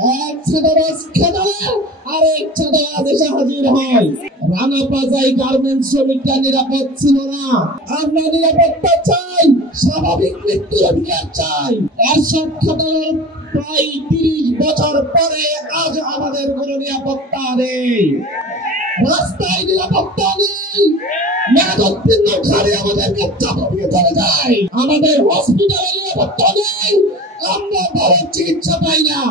এক ছাত্রাবাস খেদালে আরেক ছাত্রাবাস এসে হাজির হয়। রানা প্লাজায় গার্মেন্টস শ্রমিকরা নিরাপদ ছিল না। আমরা নিরাপত্তা চাই, স্বাভাবিক মৃত্যুর অধিকার চাই। এরশাদ খানের প্রায় 30 বছর পরে আজ আমাদের কোনো নিরাপত্তা নেই, রাস্তায় নিরাপত্তা নেই। মেয়াদোত্তীর্ণ খালি আমাদেরকে চাপা দিয়ে চলে যায়। আমাদের হসপিটালে নিরাপত্তা নেই, আমরা ভালো চিকিৎসা পাই না।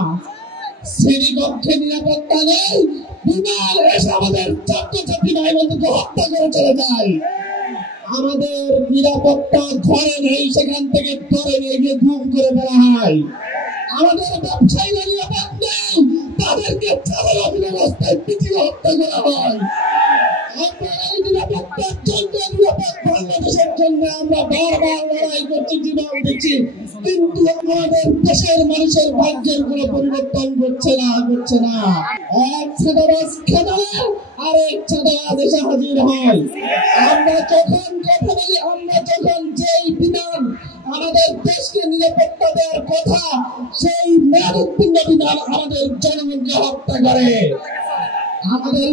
শ্রেণীকক্ষে নিরাপত্তা নেই, বিমান এসে আমাদের ছাত্রছাত্রী ভাই বোনদেরকে হত্যা করে চলে যায়। আমাদের নিরাপত্তা ঘরে নেই, সেখান থেকে ধরে নিয়ে গিয়ে গুম করে ফেলা হয়। আমাদের ব্যবসায়ীরা নিরাপদ নেই, তাদেরকে চালের অধীনে রাস্তায় পিটিয়ে হত্যা করা হয়। নিরাপত্তার জন্য, নিরাপদ বাংলাদেশের জন্য আমরা বারবার লড়াই করছি, জীবন দিচ্ছি, কিন্তু আমাদের দেশের মানুষের ভাগ্যের কোনো পরিবর্তন করছে না। এক ছাত্রাবাস খেদালে আরেক ছাত্রাবাস এসে হাজির হয়। আমরা যখন কথা বলি, আমরা যখন যেই বিধান আমাদের দেশকে নিরাপত্তা দেওয়ার কথা, সেই মেয়াদোত্তীর্ণ বিধান আমাদের জনগণকে হত্যা করে। আমাদের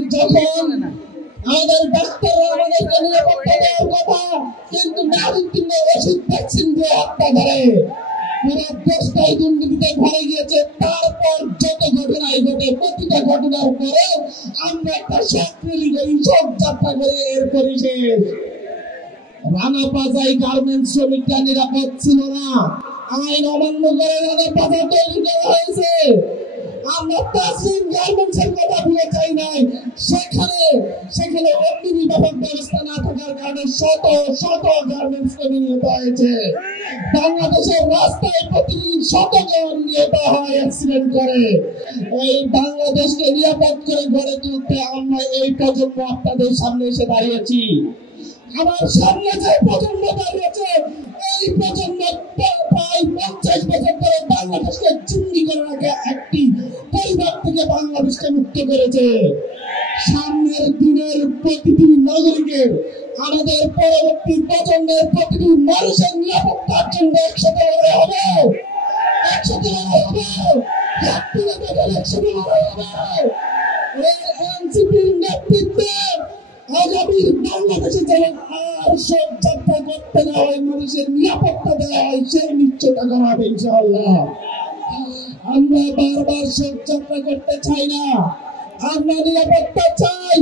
ডাক্তাররা আমাদেরকে নিরাপত্তা দেওয়ার কথা, কিন্তু মেয়াদোত্তীর্ণ ওষুধ ভ্যাকসিন দিয়ে হত্যা করে। পুরো দেশটাই দুর্নীতিতে ভরে গিয়েছে। তারপর যত ঘটনাই ঘটে, প্রতিটা ঘটনার পরে আমরা একটা শোক র্যালি করি, শোক যাত্রা করে, এরপরই শেষ। রানা প্লাজায় গার্মেন্টস শ্রমিকরা নিরাপদ ছিল না। আইন অমান্য করে রানা প্লাজা তৈরি করা হয়েছে। আমরা তাসলিম গার্মেন্টসের কথা ভুলে যাই নাই। সেখানে অগ্নিনির্বাপক ব্যবস্থা না থাকার কারণে শত গার্মেন্টস কর্মী নিহত হয়েছে। বাংলাদেশের রাস্তায় প্রতিদিন 100 জন নিহত হয় অ্যাক্সিডেন্ট করে। এই বাংলাদেশকে নিরাপদ করে গড়ে তুলতে আমরা এই প্রজন্ম আপনাদের সামনে এসে দাঁড়িয়েছি। আমার সামনে যে প্রজন্ম দাঁড়িয়েছে, এই প্রজন্ম প্রায় 50 বছর ধরে বাংলাদেশকে চুরি করে রাখে একটি পরিবার থেকে বাংলাদেশকে মুক্ত করেছে। সামনের দিনের প্রতিটি নাগরিকের, আমাদের পরবর্তী প্রজন্মের প্রতিটি মানুষের নিরাপত্তার জন্য একসাথে লড়াই হবে। এনসিপির নেতৃত্বে আগামীর বাংলাদেশে যেন আর শোক যাত্রা করতে না হয়, মানুষের নিরাপত্তা দেওয়া হয়, সেই নিশ্চয়তা করা হবে ইনশাআল্লাহ। আমরা বারবার শোক যাত্রা করতে চাই না, আমরা নিরাপত্তা চাই,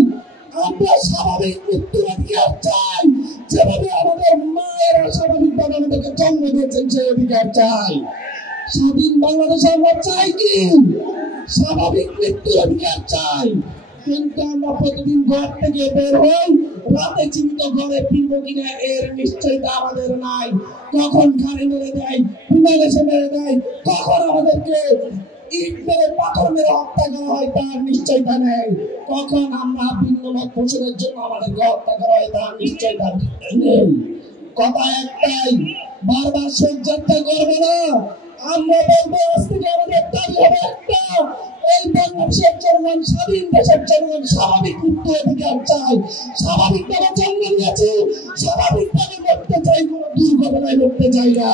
আমরা স্বাভাবিক মৃত্যুর অধিকার চাই। যেভাবে আমাদের মায়েরা স্বাভাবিকভাবে আমাদেরকে জন্ম দিয়েছেন, সেই অধিকার চাই। স্বাধীন বাংলাদেশে আমরা চাই কি? স্বাভাবিক মৃত্যুর অধিকার চাই। কিন্তু আমরা প্রতিদিন ঘর থেকে বের হই, রাতে জীবিত ঘরে ফিরবো কিনা এর নিশ্চয়তা আমাদের নাই। কখন ঘাড়ে মেরে দেয়, বিমান এসে মেরে দেয়, কখন আমাদেরকে ইট মেরে পাথর মেরে হত্যা করা হয়, তার নিশ্চয়তা নেই। কখন আমরা ভিন্ন মত পোষণের জন্য আমাদেরকে হত্যা করা হয়, তার নিশ্চয়তা নেই। কথা একটাই, বারবার শোক যাত্রা করবে না। আমরা বলবো আজ থেকে আমাদের দাবি হবে একটা, এই বাংলাদেশের জনগণ, স্বাধীন দেশের জনগণ স্বাভাবিক মৃত্যু অধিকার চাই। স্বাভাবিকভাবে জন্ম নিয়েছি, স্বাভাবিকভাবে মরতে চাই, কোনো দুর্ঘটনায় মরতে চাই না।